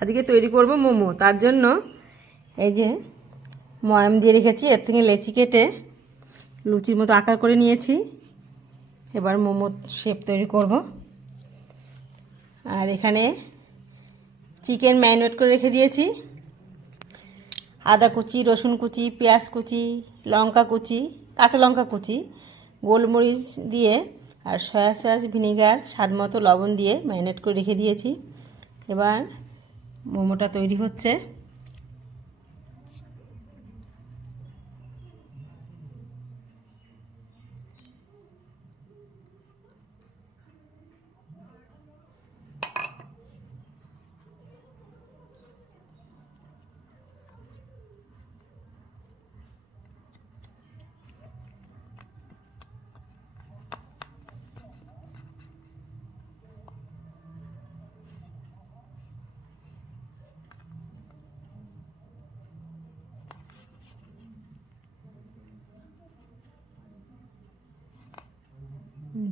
আজকে তৈরি করব মোমো। তার জন্য এই যে ময়াম দিয়ে রেখেছি, এর থেকে লেচি কেটে লুচির মতো আকার করে নিয়েছি। এবার মোমো শেপ তৈরি করব। আর এখানে চিকেন ম্যারিনেট করে রেখে দিয়েছি। আদা কুচি, রসুন কুচি, পেঁয়াজ কুচি, লঙ্কা কুচি, কাঁচা লঙ্কা কুচি, গোলমরিচ দিয়ে আর সয়া সস, ভিনেগার, স্বাদ মতো লবণ দিয়ে ম্যারিনেট করে রেখে দিয়েছি। এবার মোমোটা তৈরি হচ্ছে।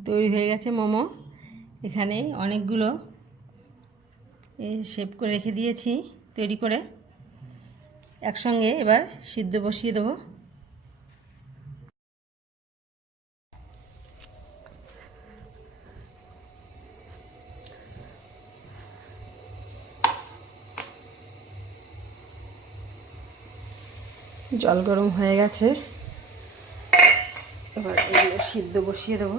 তৈরি হয়ে গেছে মোমো। এখানে অনেকগুলো শেপ করে রেখে দিয়েছি তৈরি করে। একসঙ্গে এবার সিদ্ধ বসিয়ে দেবো। জল গরম হয়ে গেছে, এবার এগুলো সিদ্ধ বসিয়ে দেবো।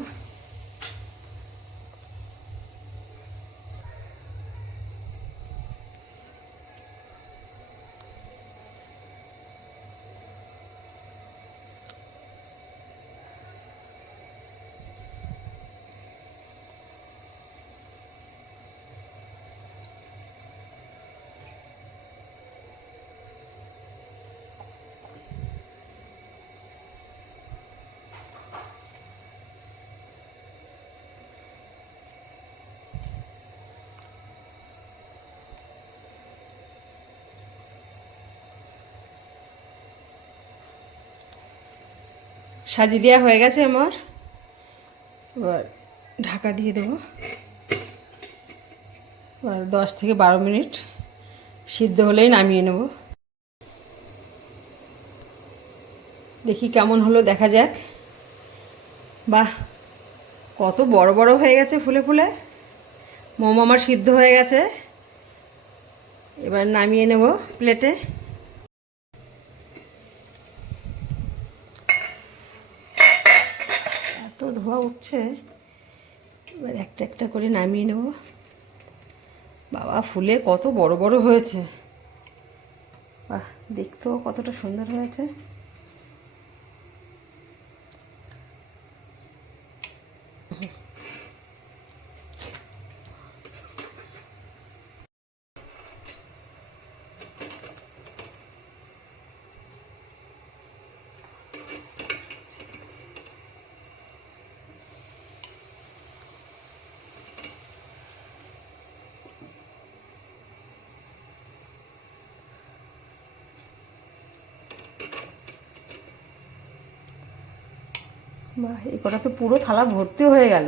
সাজিয়ে দেওয়া হয়ে গেছে আমার। এবার ঢাকা দিয়ে দেবো। এবার 10 থেকে 12 মিনিট সিদ্ধ হলেই নামিয়ে নেব। দেখি কেমন হলো, দেখা যাক। বাহ, কত বড় বড় হয়ে গেছে ফুলে ফুলে। মোমো আমার সিদ্ধ হয়ে গেছে। এবার নামিয়ে নেব প্লেটে। এত ধোয়া উঠছে, এবার একটা একটা করে নামিয়ে নেব। বাবা, ফুলে কত বড় বড় হয়েছে। বাহ, দেখতেও কতটা সুন্দর হয়েছে। বাহ, এই কটা তো পুরো থালা ভর্তি হয়ে গেল।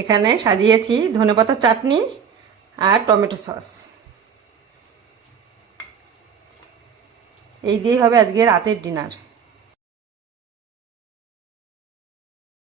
এখানে সাজিয়েছি ধনেপাতার চাটনি আর টমেটো সস। এই দিয়েই হবে আজকে রাতের ডিনার।